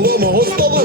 Coluna, rosto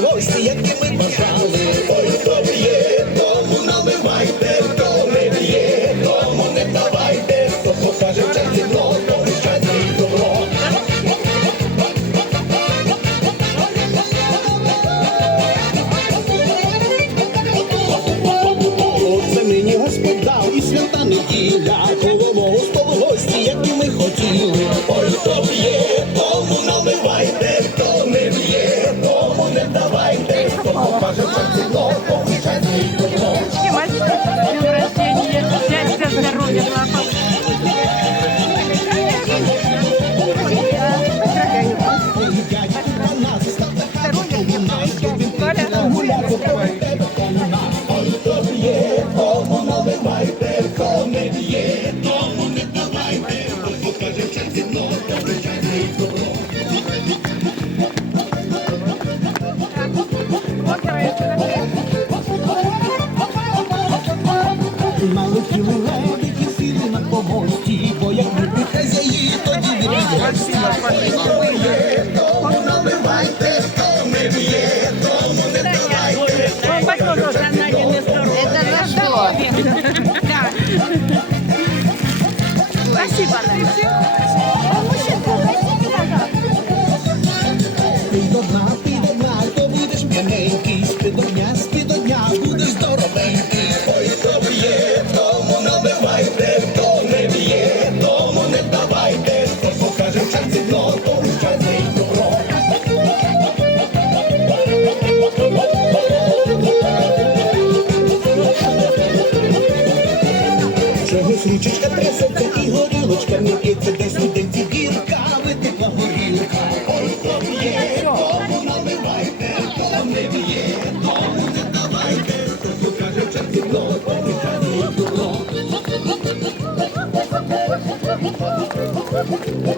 щастя і добро. Налетіли лебеді, сіли на помості, бо як не хазяї, тоді відрізняться. Ти до дна, ти до дна, то будеш п'яненький, спи до дня, спи до дня, будеш здоровенький. Ой, хто б'є, тому наливайте, хто не б'є, тому не давайте, хто покаже в черзі дно, тому щастя і добро. Чогось річечка трясеться і горілочка не п'ється, де студентів гірка. Música